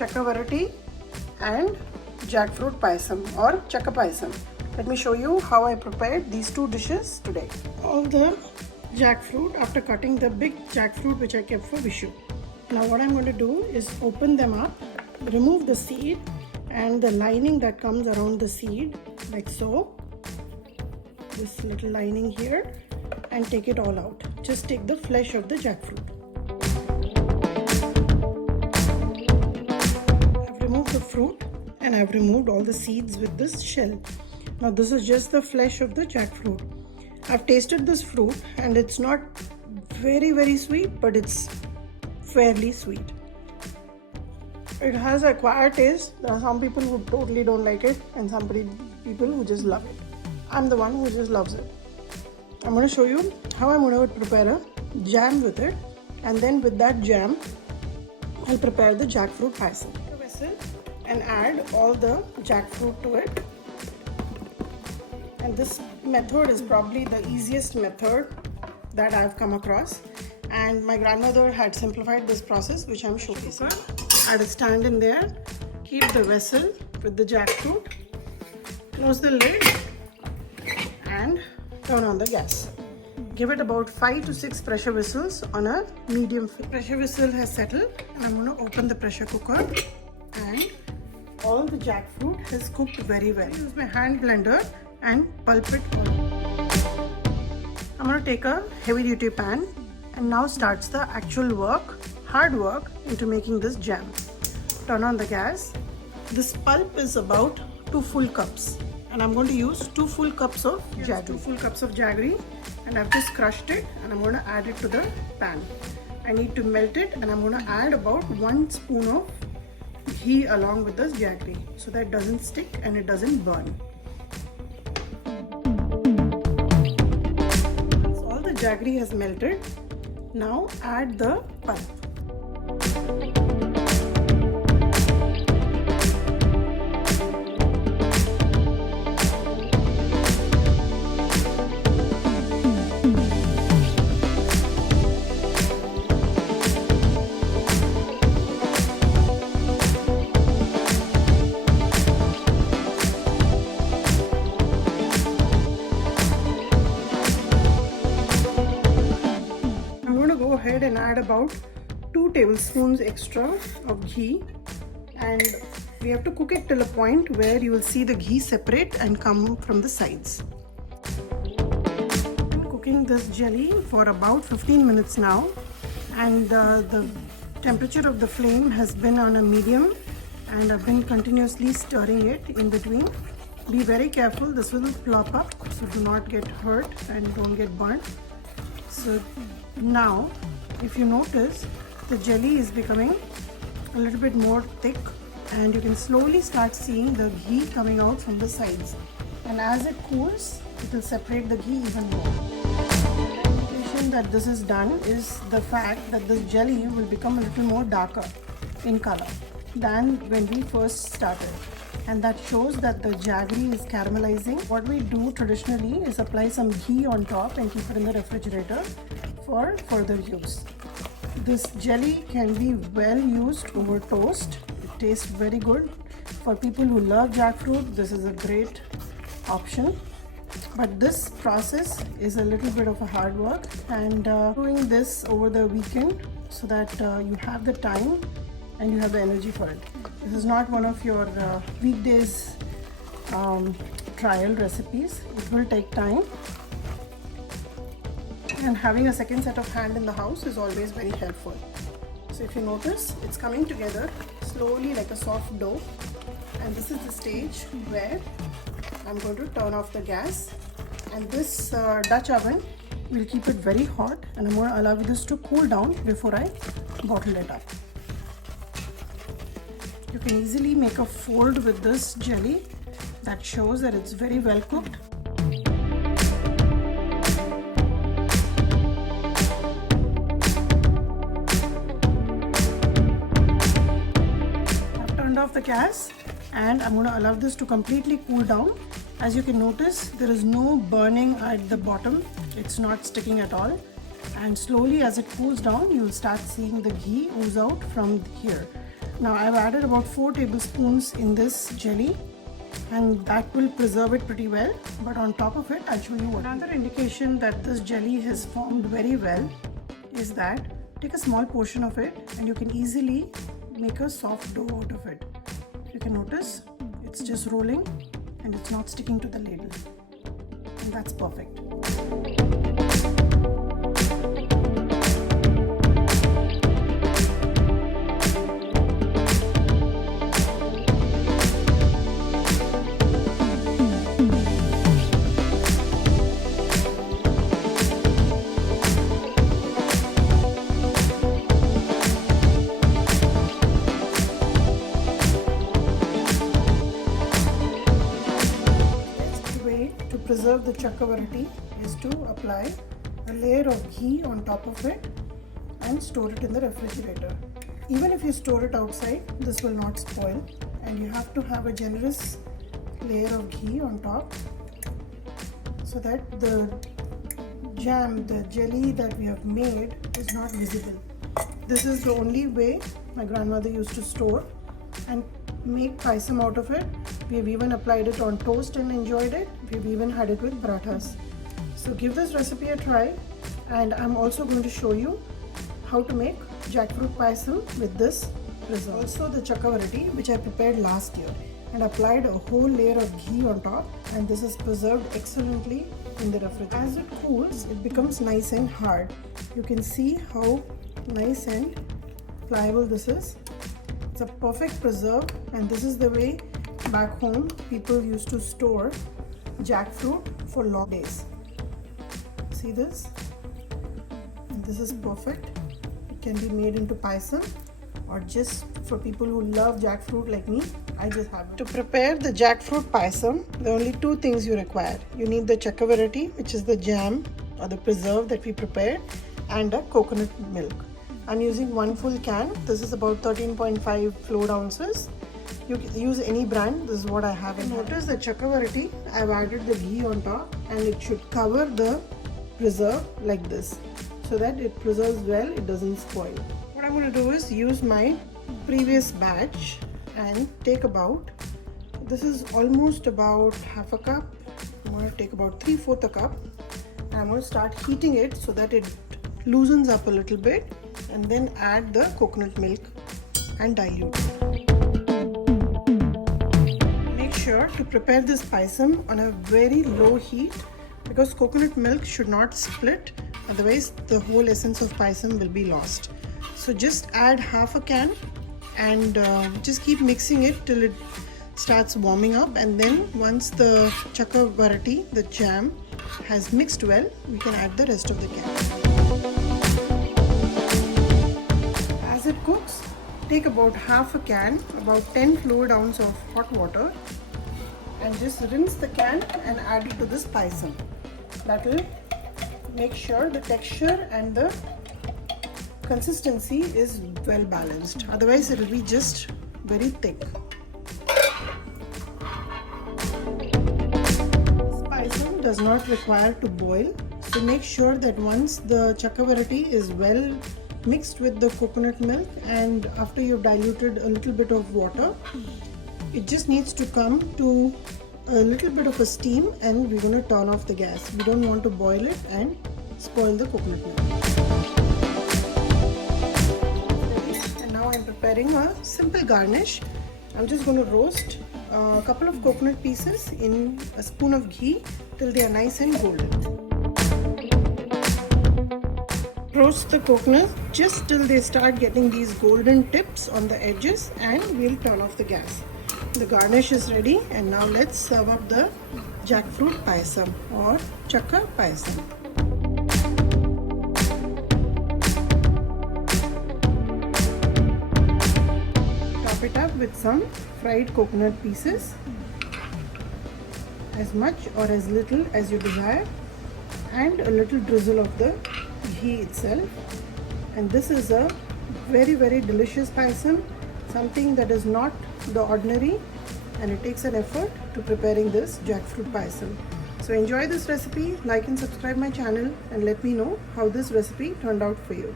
Chakka Varatti and Jackfruit Payasam or Chakka Payasam. Let me show you how I prepared these two dishes today. All the jackfruit after cutting the big jackfruit which I kept for Vishu. Now what I'm going to do is open them up, remove the seed and the lining that comes around the seed like so. This little lining here, and take it all out. Just take the flesh of the jackfruit. I've removed the fruit and I've removed all the seeds with this shell. Now this is just the flesh of the jackfruit. I've tasted this fruit and it's not very sweet, but it's fairly sweet. It has an acquired taste. There are some people who totally don't like it and some people who just love it. I'm the one who just loves it. I'm going to show you how I'm going to prepare a jam with it, and then with that jam I'll prepare the jackfruit payasam. A vessel and add all the jackfruit to it. And this method is probably the easiest method that I've come across, and my grandmother had simplified this process which I'm showcasing. Add a stand in there, keep the vessel with the jackfruit, close the lid and turn on the gas. Give it about 5 to 6 pressure whistles on a medium flame. Pressure whistle has settled and I'm going to open the pressure cooker, and all the jackfruit is cooked very well. Use my hand blender and pulp it all. I'm going to take a heavy duty pan, and now starts the actual work, hard work into making this jam. Turn on the gas. This pulp is about 2 full cups, and I'm going to use 2 full cups of jaggery. 2 full cups of jaggery, and I've just crushed it and I'm going to add it to the pan. I need to melt it, and I'm going to add about 1 spoon of ghee along with this jaggery so that it doesn't stick and it doesn't burn. Jaggery has melted. Now add the pulp. Go ahead and add about 2 tablespoons extra of ghee, and we have to cook it till a point where you will see the ghee separate and come from the sides. I'm cooking this jelly for about 15 minutes now, and the temperature of the flame has been on a medium, and I've been continuously stirring it in between. Be very careful, this will plop up, so do not get hurt and don't get burnt. So now, if you notice, the jelly is becoming a little bit more thick, and you can slowly start seeing the ghee coming out from the sides. And as it cools, it will separate the ghee even more. The indication that this is done is the fact that this jelly will become a little more darker in color than when we first started. And that shows that the jaggery is caramelizing. What we do traditionally is apply some ghee on top and keep it in the refrigerator for further use. This jelly can be well used over toast. It tastes very good. For people who love jackfruit, this is a great option. But this process is a little bit of a hard work, and doing this over the weekend so that you have the time and you have the energy for it. This is not one of your weekdays trial recipes. It will take time, and having a second set of hand in the house is always very helpful. So if you notice, it's coming together slowly like a soft dough, and this is the stage where I'm going to turn off the gas, and this Dutch oven will keep it very hot, and I'm going to allow this to cool down before I bottle it up. You can easily make a fold with this jelly. That shows that it's very well cooked. I've turned off the gas, and I'm going to allow this to completely cool down. As you can notice, there is no burning at the bottom. It's not sticking at all. And slowly as it cools down, you will start seeing the ghee ooze out from here. Now I've added about 4 tablespoons in this jelly, and that will preserve it pretty well. But on top of it, I'll show you what. Another indication that this jelly has formed very well is that take a small portion of it and you can easily make a soft dough out of it. You can notice it's just rolling and it's not sticking to the ladle, and that's perfect. To preserve the Chakka Varatti is to apply a layer of ghee on top of it and store it in the refrigerator. Even if you store it outside, this will not spoil, and you have to have a generous layer of ghee on top so that the jam, the jelly that we have made is not visible. This is the only way my grandmother used to store and make payasam out of it. We have even applied it on toast and enjoyed it. We've even had it with parathas. So give this recipe a try, and I'm also going to show you how to make jackfruit payasam with this result. Also the Chakka Varatti, which I prepared last year and applied a whole layer of ghee on top, and this is preserved excellently in the refrigerator. As it cools, it becomes nice and hard. You can see how nice and pliable this is. It's a perfect preserve, and this is the way back home people used to store jackfruit for long days. See this? And this is perfect. It can be made into payasam, or just for people who love jackfruit like me, I just have it. To prepare the jackfruit payasam, there are only 2 things you require. You need the Chakka Varatti, which is the jam or the preserve that we prepared, and a coconut milk. I'm using 1 full can. This is about 13.5 float ounces. You can use any brand. This is what I have. Notice the Chakka Varatti, I've added the ghee on top, and it should cover the preserve like this so that it preserves well, it doesn't spoil. What I'm going to do is use my previous batch and take about, this is almost about half a cup. I'm going to take about 3/4 a cup, and I'm going to start heating it so that it loosens up a little bit, and then add the coconut milk and dilute it. Make sure to prepare this payasam on a very low heat, because coconut milk should not split, otherwise the whole essence of payasam will be lost. So just add half a can and just keep mixing it till it starts warming up, and then once the Chakka Varatti, the jam, has mixed well, we can add the rest of the can. As it cooks, take about half a can, about 10 fluid ounce of hot water, and just rinse the can and add it to this payasam. That will make sure the texture and the consistency is well balanced. Otherwise, it will be just very thick. This payasam does not require to boil, so make sure that once the Chakka Varatti is well mixed with the coconut milk, and after you've diluted a little bit of water, it just needs to come to a little bit of a steam, and we're going to turn off the gas. We don't want to boil it and spoil the coconut milk. And now I'm preparing a simple garnish. I'm just going to roast a couple of coconut pieces in a spoon of ghee till they are nice and golden. Roast the coconut just till they start getting these golden tips on the edges, and we'll turn off the gas. The garnish is ready, and now let's serve up the jackfruit payasam or Chakka payasam. Top it up with some fried coconut pieces, as much or as little as you desire, and a little drizzle of the ghee itself. And this is a very, very delicious payasam, something that is not the ordinary, and it takes an effort to preparing this jackfruit payasam. So enjoy this recipe, like and subscribe my channel, and let me know how this recipe turned out for you.